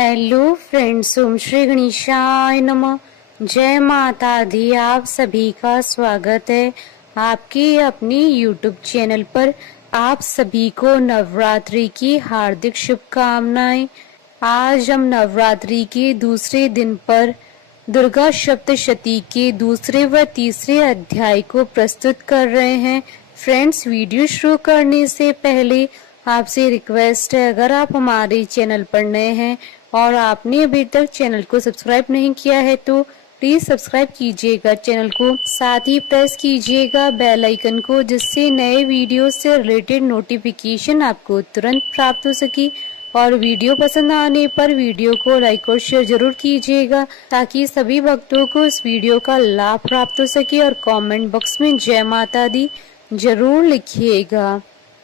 Hello friends, ओम श्री गणेशाय नमः। जय माता दी। आप सभी का स्वागत है आपकी अपनी यूट्यूब चैनल पर। आप सभी को नवरात्रि की हार्दिक शुभकामनाएं। आज हम नवरात्रि के दूसरे दिन पर दुर्गा सप्तशती के दूसरे व तीसरे अध्याय को प्रस्तुत कर रहे हैं। फ्रेंड्स, वीडियो शुरू करने से पहले आपसे रिक्वेस्ट है, अगर आप हमारे चैनल पर नए हैं और आपने अभी तक चैनल को सब्सक्राइब नहीं किया है तो प्लीज सब्सक्राइब कीजिएगा चैनल को, साथ ही प्रेस कीजिएगा बेल आइकन को, जिससे नए वीडियो से रिलेटेड नोटिफिकेशन आपको तुरंत प्राप्त हो सके। और वीडियो पसंद आने पर वीडियो को लाइक और शेयर जरूर कीजिएगा ताकि सभी भक्तों को इस वीडियो का लाभ प्राप्त हो सके। और कमेंट बॉक्स में जय माता दी जरूर लिखिएगा।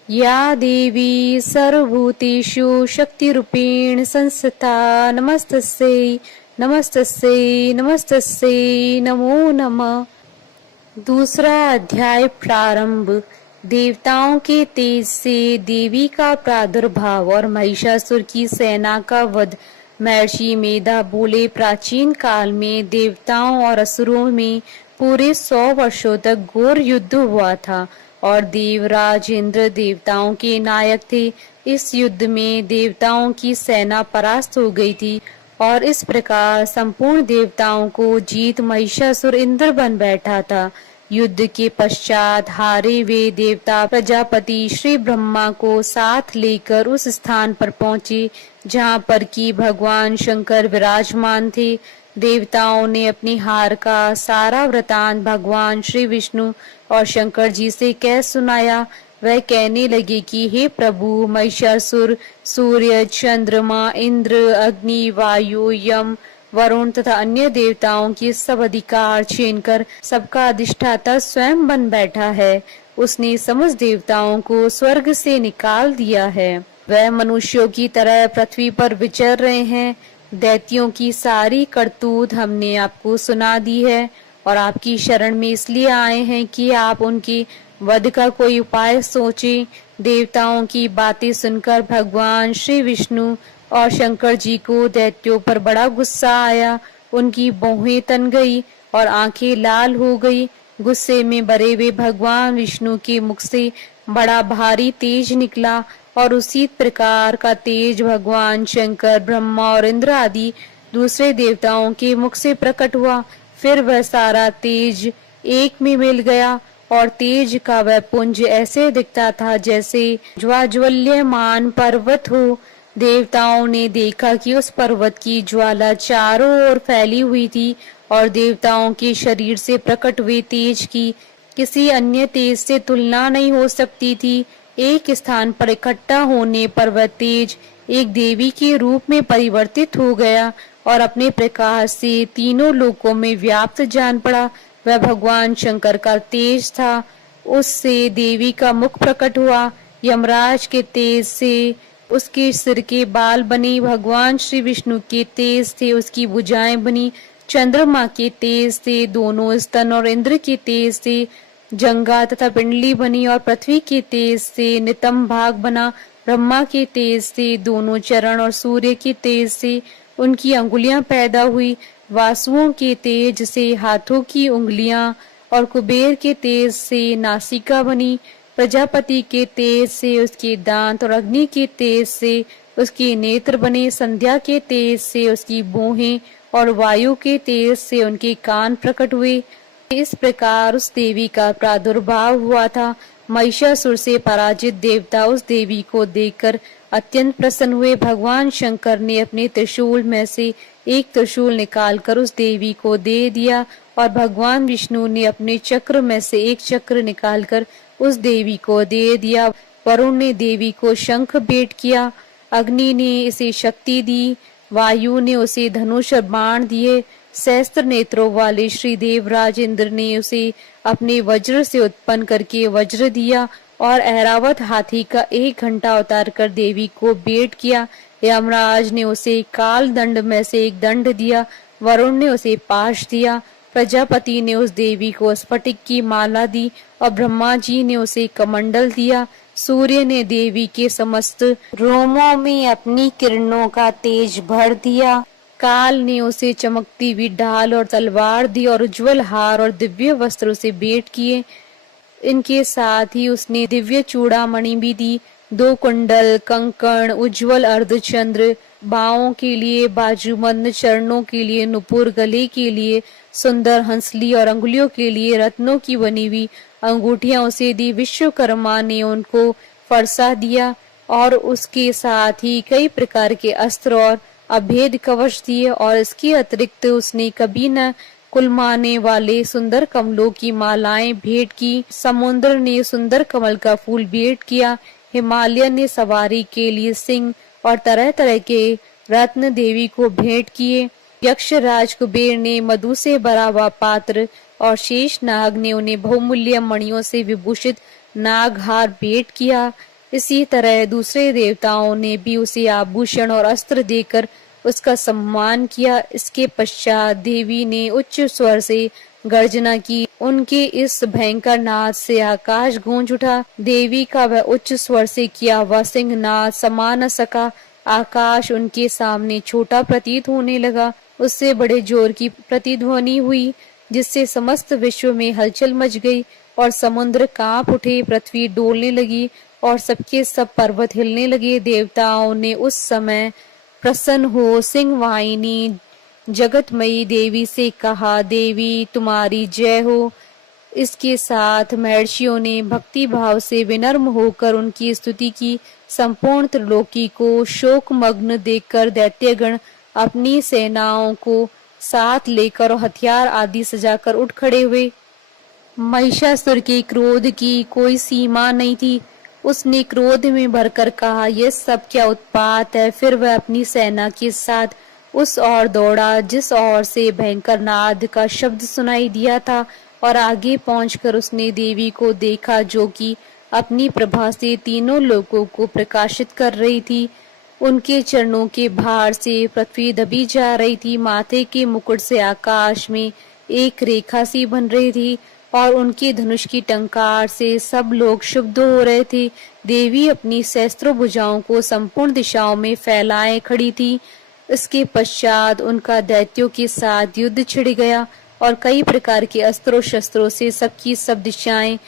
या देवी सर्वभूतेषु शक्तिरूपेण संस्थिता नमस्तस्यै नमस्तस्यै नमस्तस्यै नमो नमः। दूसरा अध्याय प्रारंभ। देवताओं के तेज से देवी का प्रादुर्भाव और महिषासुर की सेना का वध। महर्षि मेधा बोले, प्राचीन काल में देवताओं और असुरों में पूरे 100 वर्षों तक घोर युद्ध हुआ था और देवराज इंद्र देवताओं के नायक थे। इस युद्ध में देवताओं की सेना परास्त हो गई थी और इस प्रकार संपूर्ण देवताओं को जीत महिषासुर इंद्र बन बैठा था। युद्ध के पश्चात हारे वे देवता प्रजापति श्री ब्रह्मा को साथ लेकर उस स्थान पर पहुंचे जहां पर कि भगवान शंकर विराजमान थे। देवताओं ने अपनी हार का सारा वृतांत भगवान श्री विष्णु और शंकर जी से कह सुनाया। वह कहने लगे कि हे प्रभु, महिषासुर सूर्य, चंद्रमा, इंद्र, अग्नि, वायु, यम, वरुण तथा अन्य देवताओं के सब अधिकार छीनकर सबका अधिष्ठाता स्वयं बन बैठा है। उसने समस्त देवताओं को स्वर्ग से निकाल दिया है। वह मनुष्यों की तरह पृथ्वी पर विचर रहे हैं। दैत्यों की सारी करतूत हमने आपको सुना दी है और आपकी शरण में इसलिए आए हैं कि आप उनके वध का कोई उपाय सोचें। देवताओं की बातें सुनकर भगवान श्री विष्णु और शंकर जी को दैत्यों पर बड़ा गुस्सा आया। उनकी भौहें तन गई और आंखें लाल हो गई। गुस्से में भरे हुए भगवान विष्णु के मुख से बड़ा भारी तेज निकला और उसी प्रकार का तेज भगवान शंकर, ब्रह्मा और इंद्र आदि दूसरे देवताओं के मुख से प्रकट हुआ। फिर वह सारा तेज एक में मिल गया और तेज का वह पुंज ऐसे दिखता था जैसे ज्वाज्वल्यमान पर्वत हो। देवताओं ने देखा कि उस पर्वत की ज्वाला चारों ओर फैली हुई थी और देवताओं के शरीर से प्रकट हुए तेज की किसी अन्य तेज से तुलना नहीं हो सकती थी। एक स्थान पर इकट्ठा होने पर वह तेज एक देवी के रूप में परिवर्तित हो गया और अपने प्रकाश से तीनों लोकों में व्याप्त जान पड़ा। वह भगवान शंकर का तेज था। उससे देवी का मुख प्रकट हुआ। यमराज के तेज से उसके सिर के बाल बने। भगवान श्री विष्णु के तेज से उसकी भुजाएं बनी। चंद्रमा के तेज से दोनों स्तन और इंद्र के तेज से जंगा तथा पिंडली बनी और पृथ्वी के तेज से नितंब भाग बना। ब्रह्मा के तेज से दोनों चरण और सूर्य के तेज से उनकी अंगुलियां पैदा हुई। वासुओं के तेज से हाथों की उंगलियां और कुबेर के तेज से नासिका बनी। प्रजापति के तेज से उसके दांत और अग्नि के तेज से उसके नेत्र बने। संध्या के तेज से उसकी भौहें और वायु के तेज से उनके कान प्रकट हुए। इस प्रकार उस देवी का प्रादुर्भाव हुआ था। महिषासुर से पराजित देवता उस देवी को देखकर अत्यंत प्रसन्न हुए। भगवान शंकर ने अपने त्रिशूल में से एक त्रिशूल निकालकर उस देवी को दे दिया और भगवान विष्णु ने अपने चक्र में से एक चक्र निकालकर उस देवी को दे दिया। वरुण ने देवी को शंख भेंट किया। अग्नि ने इसे शक्ति दी। वायु ने उसे धनुष और बाण दिए। सहस्त्र नेत्रों वाले श्री देवराज इंद्र ने उसे अपने वज्र से उत्पन्न करके वज्र दिया और ऐरावत हाथी का एक घंटा उतार कर देवी को भेंट किया। यमराज ने उसे काल दंड में से एक दंड दिया। वरुण ने उसे पाश दिया। प्रजापति ने उस देवी को स्फटिक की माला दी और ब्रह्मा जी ने उसे कमंडल दिया। सूर्य ने देवी के समस्त रोमों में अपनी किरणों का तेज भर दिया। काल ने उसे चमकती हुई ढाल और तलवार दी और उज्जवल हार और दिव्य वस्त्रों से भेंट किए। इनके साथ ही उसने दिव्य चूड़ामणि भी दी। 2 कुंडल, कंकण, उज्जवल अर्धचंद्र, बाहों के लिए बाजूबंद, चरणों के लिए नुपुर, गले के लिए सुंदर हंसली और अंगुलियों के लिए रत्नों की बनी हुई अंगूठियां उसे दी। विश्वकर्मा ने उनको फरसा दिया और उसके साथ ही कई प्रकार के अस्त्र और अभेद कवच दिए। और इसके अतिरिक्त उसने कभी न कुलमाने वाले सुंदर कमलों की मालाएं भेंट की। समुद्र ने सुंदर कमल का फूल भेंट किया। हिमालय ने सवारी के लिए सिंह और तरह तरह के रत्न देवी को भेंट किए। यक्ष राज कुबेर ने मधु से भरा हुआ पात्र और शेष नाग ने उन्हें बहुमूल्य मणियों से विभूषित नागहार भेंट किया। इसी तरह दूसरे देवताओं ने भी उसे आभूषण और अस्त्र देकर उसका सम्मान किया। इसके पश्चात देवी ने उच्च स्वर से गर्जना की। उनके इस भयंकर नाद से आकाश गूंज उठा। देवी का वह उच्च स्वर से किया हुआ सिंहनाद समा न सका। आकाश उनके सामने छोटा प्रतीत होने लगा। उससे बड़े जोर की प्रतिध्वनि हुई जिससे समस्त विश्व में हलचल मच गई और समुद्र कांप उठे, पृथ्वी डोलने लगी और सबके सब पर्वत हिलने लगे। देवताओं ने उस समय प्रसन्न हो सिंहवाहिनी जगतमयी देवी से कहा, देवी तुम्हारी जय हो। इसके साथ महर्षियों ने भक्ति भाव से विनम्र होकर उनकी स्तुति की। संपूर्ण त्रिलोकी को शोकमग्न देखकर दैत्यगण अपनी सेनाओं को साथ लेकर और हथियार आदि सजाकर उठ खड़े हुए। महिषासुर के क्रोध की कोई सीमा नहीं थी। उसने क्रोध में भरकर कहा, यह सब क्या उत्पात है। फिर वह अपनी सेना के साथ उस ओर दौड़ा जिस ओर से भयंकर नाद का शब्द सुनाई दिया था और आगे पहुंचकर उसने देवी को देखा जो कि अपनी प्रभा से तीनों लोकों को प्रकाशित कर रही थी। उनके चरणों के भार से पृथ्वी दबी जा रही थी। माथे के मुकुट से आकाश में एक रेखा सी बन रही थी और उनके धनुष की टंकार से सब लोग शुद्ध हो रहे थे। देवी अपनी सहस्त्रों भुजाओं को संपूर्ण दिशाओं में फैलाए खड़ी थी। इसके पश्चात उनका दैत्यों के साथ युद्ध छिड़ गया और कई प्रकार के अस्त्रों शस्त्रों से सबकी सब दिशाएं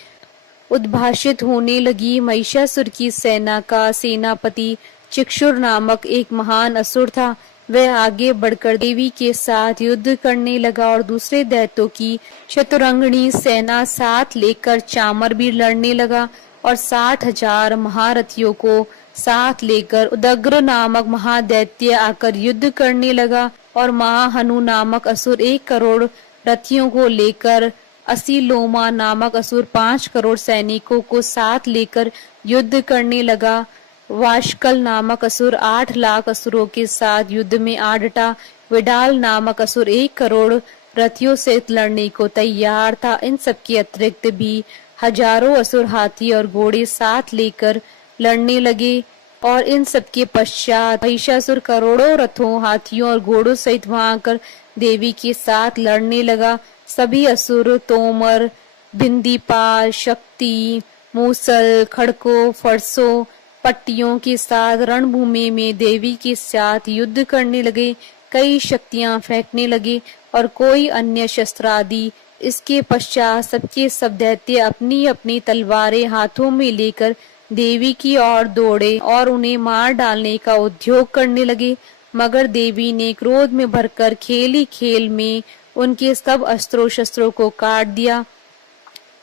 उद्भाषित होने लगी। महिषासुर की सेना का सेनापति चिक्षुर नामक एक महान असुर था। वह आगे बढ़कर देवी के साथ युद्ध करने लगा और दूसरे दैत्यों की चतुरंगणी सेना साथ लेकर चामर भी लड़ने लगा और 60,000 महारथियों को साथ लेकर उदग्र नामक महादैत्य आकर युद्ध करने लगा और महाहनु नामक असुर 1 करोड़ रथियों को लेकर, असीलोमा नामक असुर 5 करोड़ सैनिकों को साथ लेकर युद्ध करने लगा। वाशकल नामक असुर 8 लाख असुरों के साथ युद्ध में आ डटा। विडाल नामक असुर 1 करोड़ रथियों से लड़ने को तैयार था। इन सबके अतिरिक्त भी हजारों असुर हाथी और घोड़े साथ लेकर लड़ने लगे और इन सबके पश्चात महिषासुर करोड़ों रथों, हाथियों और घोड़ों सहित वहां आकर देवी के साथ लड़ने लगा। सभी असुर तोमर, भिंदीपाल, शक्ति, मूसल, खड़कों, फरसों, पट्टियों के साथ रणभूमि में देवी के साथ युद्ध करने लगे। कई शक्तियां फेंकने लगे और कोई अन्य शस्त्र आदि। इसके पश्चात सबके सब दैत्य अपनी अपनी तलवारें हाथों में लेकर देवी की ओर दौड़े और उन्हें मार डालने का उद्योग करने लगे। मगर देवी ने क्रोध में भरकर खेल ही खेल में उनके सब अस्त्रों शस्त्रों को काट दिया।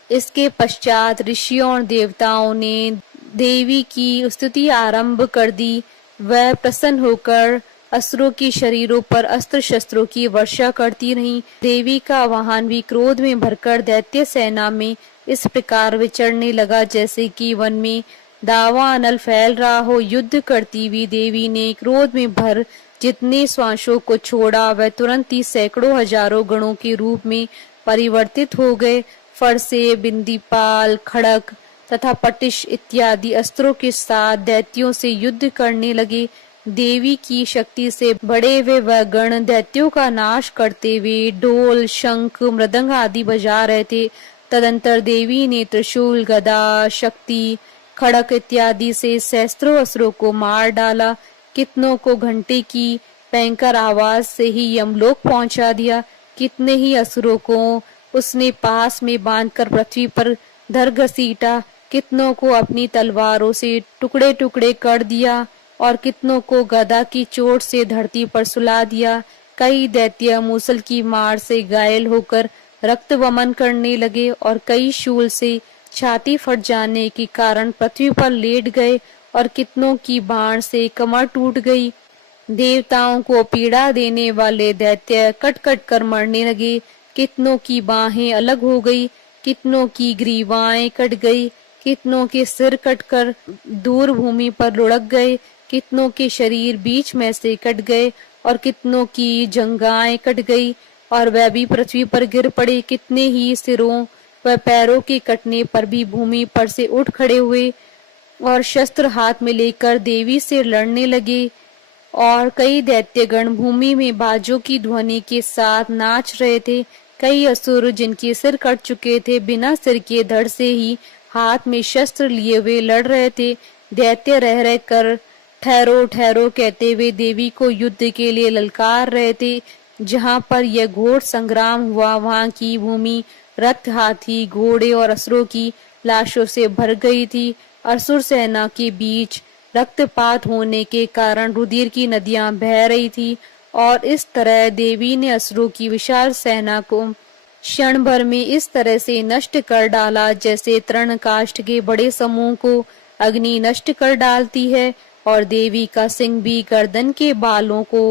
इसके पश्चात ऋषियों और देवताओं ने देवी की स्तुति आरंभ कर दी। वह प्रसन्न होकर असुरों के शरीरों पर अस्त्र शस्त्रों की वर्षा करती रही। देवी का वाहन भी क्रोध में भरकर दैत्य सेना में इस प्रकार विचरने लगा जैसे कि वन में दावानल फैल रहा हो। युद्ध करती हुई देवी ने क्रोध में भर जितने श्वासों को छोड़ा वह तुरंत ही सैकड़ों हजारों गणों के रूप में परिवर्तित हो गए। फरसे, बिंदीपाल, खड़क तथा पटिश इत्यादि अस्त्रों के साथ दैत्यों से युद्ध करने लगे। देवी की शक्ति से बड़े हुए वह गण दैत्यों का नाश करते हुए ढोल, शंख, मृदंग आदि बजा रहे थे। तदंतर देवी ने त्रिशूल, गदा, शक्ति, खड़क इत्यादि से सहस्त्रों असुरों को मार डाला। कितनों को घंटे की भयंकर आवाज से ही यमलोक पहुंचा दिया। कितने ही असुरों को उसने पास में बांधकर पृथ्वी पर धर घसीटा। कितनों को अपनी तलवारों से टुकड़े टुकड़े कर दिया और कितनों को गदा की चोट से धरती पर सुला दिया। कई दैत्य मूसल की मार से घायल होकर रक्त वमन करने लगे और कई शूल से छाती फट जाने के कारण पृथ्वी पर लेट गए और कितनों की बाण से कमर टूट गई। देवताओं को पीड़ा देने वाले दैत्य कट कट कर मरने लगे। कितनों की बाहें अलग हो गई, कितनों की ग्रीवाएं कट गई, कितनों के सिर कटकर दूर भूमि पर लुढ़क गए, कितनों के शरीर बीच में से कट गए और कितनों की जंघाएं कट गई और वह भी पृथ्वी पर गिर पड़े। कितने ही सिरों व पैरों के कटने पर भी भूमि पर से उठ खड़े हुए और शस्त्र हाथ में लेकर देवी से लड़ने लगे। और कई दैत्यगण भूमि में बाजों की ध्वनि के साथ नाच रहे थे। कई असुर जिनके सिर कट चुके थे बिना सिर के धड़ से ही हाथ में शस्त्र लिए हुए लड़ रहे थे। दैत्य रह रह कर ठहरो ठहरो कहते हुए देवी को युद्ध के लिए ललकार रहे थे। जहाँ पर यह घोर संग्राम हुआ वहाँ की भूमि रथ, हाथी, घोड़े और असुरों की लाशों से भर गई थी। असुर सेना के बीच रक्तपात होने के कारण रुधिर की नदियां बह रही थी और इस तरह देवी ने असुरों की विशाल सेना को क्षण भर में इस तरह से नष्ट कर डाला जैसे तृणकाष्ठ के बड़े समूह को अग्नि नष्ट कर डालती है। और देवी का सिंह भी गर्दन के बालों को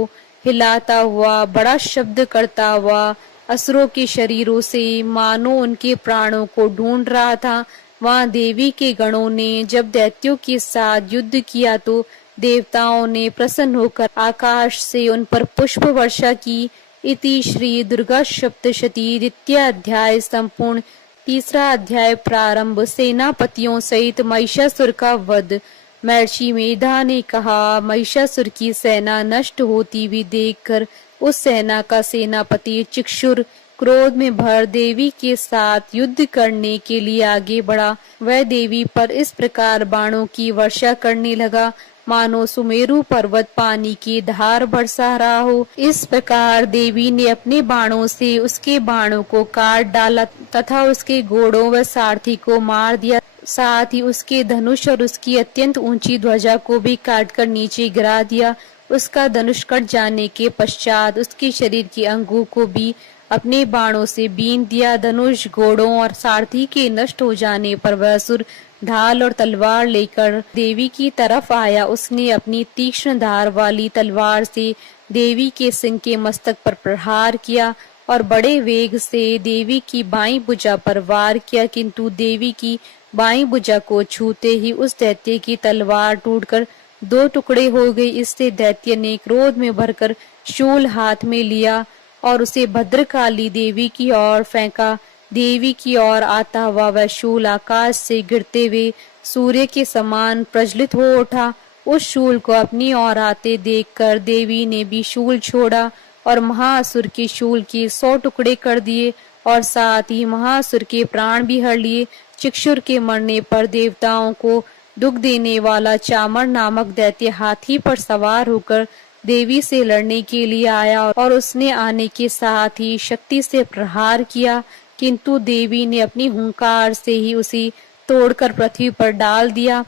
हिलाता हुआ बड़ा शब्द करता हुआ असुरों के शरीरों से मानो उनके प्राणों को ढूंढ रहा था। वहां देवी के गणों ने जब दैत्यों के साथ युद्ध किया तो देवताओं ने प्रसन्न होकर आकाश से उन पर पुष्प वर्षा की। इति श्री दुर्गा सप्तशती द्वितीय अध्याय संपूर्ण। तीसरा अध्याय प्रारंभ। सेनापतियों सहित महिषासुर का वध। महर्षि मेधा ने कहा, महिषासुर की सेना नष्ट होती हुई देखकर उस सेना का सेनापति चिक्षुर क्रोध में भर देवी के साथ युद्ध करने के लिए आगे बढ़ा। वह देवी पर इस प्रकार बाणों की वर्षा करने लगा मानो सुमेरु पर्वत पानी की धार बरसा रहा हो। इस प्रकार देवी ने अपने बाणों से उसके बाणों को काट डाला तथा उसके घोड़ों व सारथी को मार दिया। साथ ही उसके धनुष और उसकी अत्यंत ऊंची ध्वजा को भी काटकर नीचे गिरा दिया। उसका धनुष कट जाने के पश्चात उसके शरीर के अंगों को भी अपने बाणों से बीन दिया। धनुष, घोड़ों और सारथी के नष्ट हो जाने पर वह असुर ढाल और तलवार लेकर देवी की तरफ आया। उसने अपनी तीक्ष्ण धार वाली तलवार से देवी के सिंह के मस्तक पर प्रहार किया और बड़े वेग से देवी की बाईं भुजा पर वार किया, किंतु देवी की बाईं भुजा को छूते ही उस दैत्य की तलवार टूटकर दो टुकड़े हो गई। इससे दैत्य ने क्रोध में भरकर शूल हाथ में लिया और उसे भद्रकाली देवी की ओर फेंका। देवी की ओर आता हुआ वह शूल आकाश से गिरते हुए सूर्य के समान प्रज्वलित हो उठा। उस शूल को अपनी ओर आते देखकर देवी ने भी शूल छोड़ा और महाअसुर के शूल के 100 टुकड़े कर दिए और साथ ही महाअसुर के प्राण भी हर लिए। चिक्षुर के मरने पर देवताओं को दुख देने वाला चामर नामक दैत्य हाथी पर सवार होकर देवी से लड़ने के लिए आया और उसने आने के साथ ही शक्ति से प्रहार किया, किंतु देवी ने अपनी हुंकार से ही उसे तोड़कर पृथ्वी पर डाल दिया।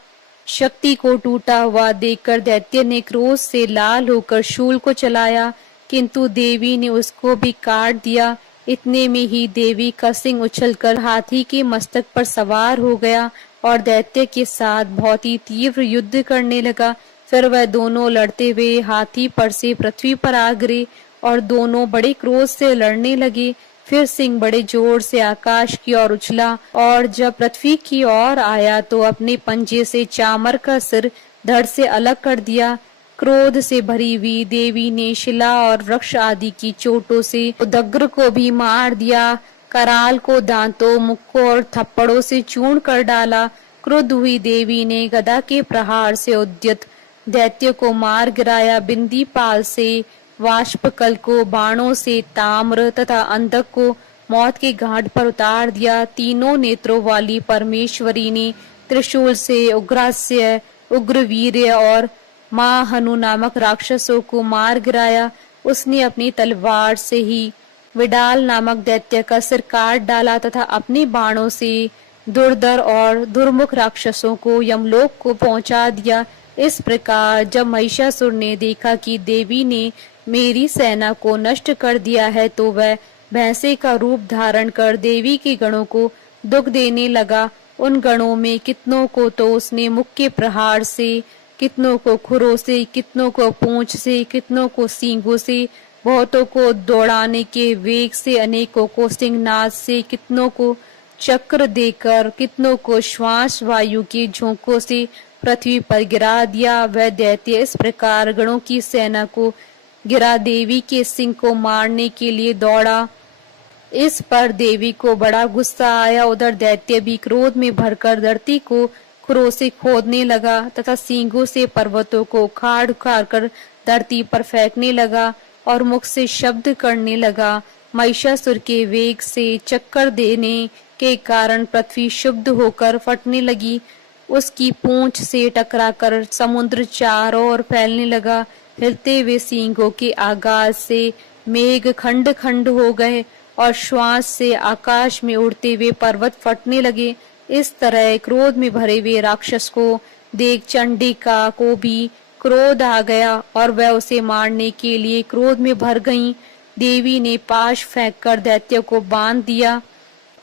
शक्ति को टूटा हुआ देखकर दैत्य ने क्रोध से लाल होकर शूल को चलाया, किंतु देवी ने उसको भी काट दिया। इतने में ही देवी का सिंह उछलकर हाथी के मस्तक पर सवार हो गया और दैत्य के साथ बहुत ही तीव्र युद्ध करने लगा। फिर वह दोनों लड़ते हुए हाथी पर से पृथ्वी पर आ गिरे और दोनों बड़े क्रोध से लड़ने लगे। फिर सिंह बड़े जोर से आकाश की ओर उछला और जब पृथ्वी की ओर आया तो अपने पंजे से चामर का सिर धड़ से अलग कर दिया। क्रोध से भरी हुई देवी ने शिला और वृक्ष आदि की चोटों से उदग्र को भी मार दिया। कराल को दांतों, मुक्कों और थप्पड़ों से चूर्ण कर डाला। क्रुद्ध हुई देवी ने गदा के प्रहार से उद्यत दैत्य को मार गिराया। बिंदी पाल से वाष्पकल को, बाणों से ताम्र तथा अंधक को मौत के घाट पर उतार दिया। तीनों नेत्रों वाली परमेश्वरी ने त्रिशूल से उग्रास्य, उग्रवीर्य और महाहनु नामक राक्षसों को मार गिराया। उसने अपनी तलवार से ही विडाल नामक दैत्य का सिर काट डाला तथा अपने बाणों से दुर्धर और दुर्मुख राक्षसों को यमलोक को पहुंचा दिया। इस प्रकार जब महिषासुर ने देखा कि देवी ने मेरी सेना को नष्ट कर दिया है, तो वह भैंसे का रूप धारण कर देवी के गणों को दुख देने लगा। उन गणों में कितनों को तो उसने मुख के प्रहार से, कितनों को खुरों से, कितनों को पूंछ से, कितनों को सींगों से, बहुतों को दौड़ाने के वेग से, अनेकों को सिंहनाद से, कितनों को चक्र देकर, कितनों को श्वास वायु के झोंकों से पृथ्वी पर गिरा दिया। वह दैत्य इस प्रकार गणों की सेना को गिरा देवी के सिंह को मारने के लिए दौड़ा। इस पर देवी को बड़ा गुस्सा आया। उधर दैत्य भी क्रोध में भरकर धरती को खुरों से खोदने लगा तथा सींगों से पर्वतों को उखाड़ उखाड़ कर धरती पर फेंकने लगा और मुख से शब्द करने लगा। महिषासुर के वेग से चक्कर देने के कारण पृथ्वी शुद्ध होकर फटने लगी। उसकी पूंछ से टकराकर समुद्र चारों ओर फैलने लगा। हिलते हुए सींगों के आगाज से मेघ खंड खंड हो गए और श्वास से आकाश में उड़ते हुए पर्वत फटने लगे। इस तरह क्रोध में भरे हुए राक्षस को देख चंडिका को भी क्रोध आ गया और वह उसे मारने के लिए क्रोध में भर गईं। देवी ने पाश फेंककर दैत्य को बांध दिया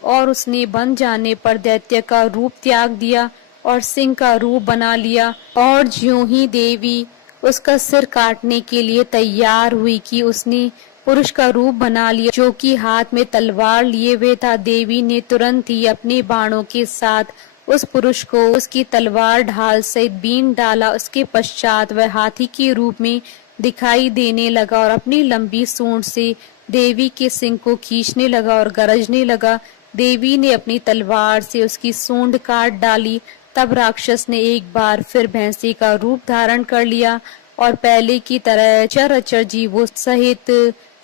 और उसने बंध जाने पर दैत्य का रूप त्याग दिया और सिंह का रूप बना लिया। और ज्यों ही देवी उसका सिर काटने के लिए तैयार हुई कि उसने पुरुष का रूप बना लिया, जो कि हाथ में तलवार लिए हुए था। देवी ने तुरंत ही अपने बाणों के साथ उस पुरुष को उसकी तलवार ढाल सहित बीन डाला। उसके पश्चात वह हाथी के रूप में दिखाई देने लगा और अपनी लंबी सूंड से देवी के सिंह को खींचने लगा और गरजने लगा। देवी ने अपनी तलवार से उसकी सूंड काट डाली। तब राक्षस ने एक बार फिर भैंसे का रूप धारण कर लिया और पहले की तरह चराचर जीवों सहित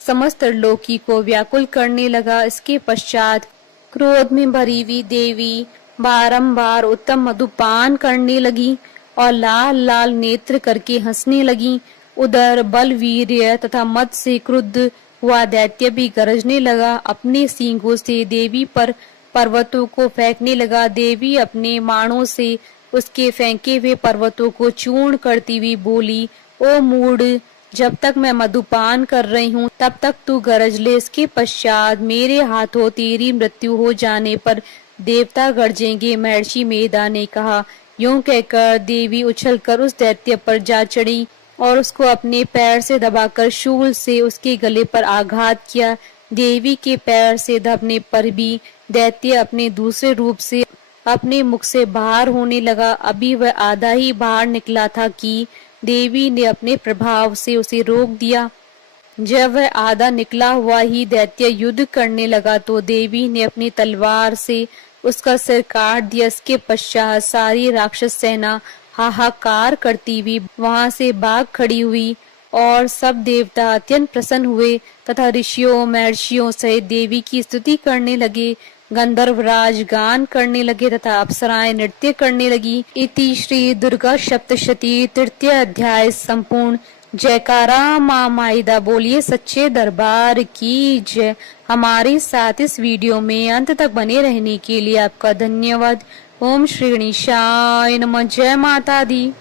समस्त लोकी को व्याकुल करने लगा। इसके पश्चात क्रोध में भरी हुई देवी बारंबार उत्तम मधुपान करने लगी और लाल लाल नेत्र करके हंसने लगी। उधर बलवीर्य तथा मद से क्रुद्ध हुआ दैत्य भी गरजने लगा। अपने सींगों से देवी पर पर्वतों को फेंकने लगा। देवी अपने बाणों से उसके फेंके हुए पर्वतों को चूर्ण करती हुई बोली, ओ मूढ़, जब तक मैं मधुपान कर रही हूँ तब तक तू गरज ले। इसके पश्चात मेरे हाथों तेरी मृत्यु हो जाने पर देवता गरजेंगे। महर्षि मेधा ने कहा। यूं कहकर देवी उछलकर उस दैत्य पर जा चढ़ी और उसको अपने पैर से दबाकर शूल से उसके गले पर आघात किया। देवी के पैर से दबने पर भी दैत्य अपने दूसरे रूप से अपने मुख से बाहर होने लगा। अभी वह आधा ही बाहर निकला था कि देवी ने अपने प्रभाव से उसे रोक दिया। जब वह आधा निकला हुआ ही दैत्य युद्ध करने लगा तो देवी ने अपनी तलवार से उसका सिर काट दिया। इसके पश्चात सारी राक्षस सेना हाहाकार करती हुई वहां से भाग खड़ी हुई और सब देवता अत्यंत प्रसन्न हुए तथा ऋषियों महर्षियों सहित देवी की स्तुति करने लगे। गंधर्वराज गान करने लगे तथा अप्सराएं नृत्य करने लगी। इति श्री दुर्गा सप्तशती तृतीय अध्याय संपूर्ण। जयकारा माँ माइदा बोलिए सच्चे दरबार की जय। हमारे साथ इस वीडियो में अंत तक बने रहने के लिए आपका धन्यवाद। ओम श्री गणेशाय नमः। जय माता दी।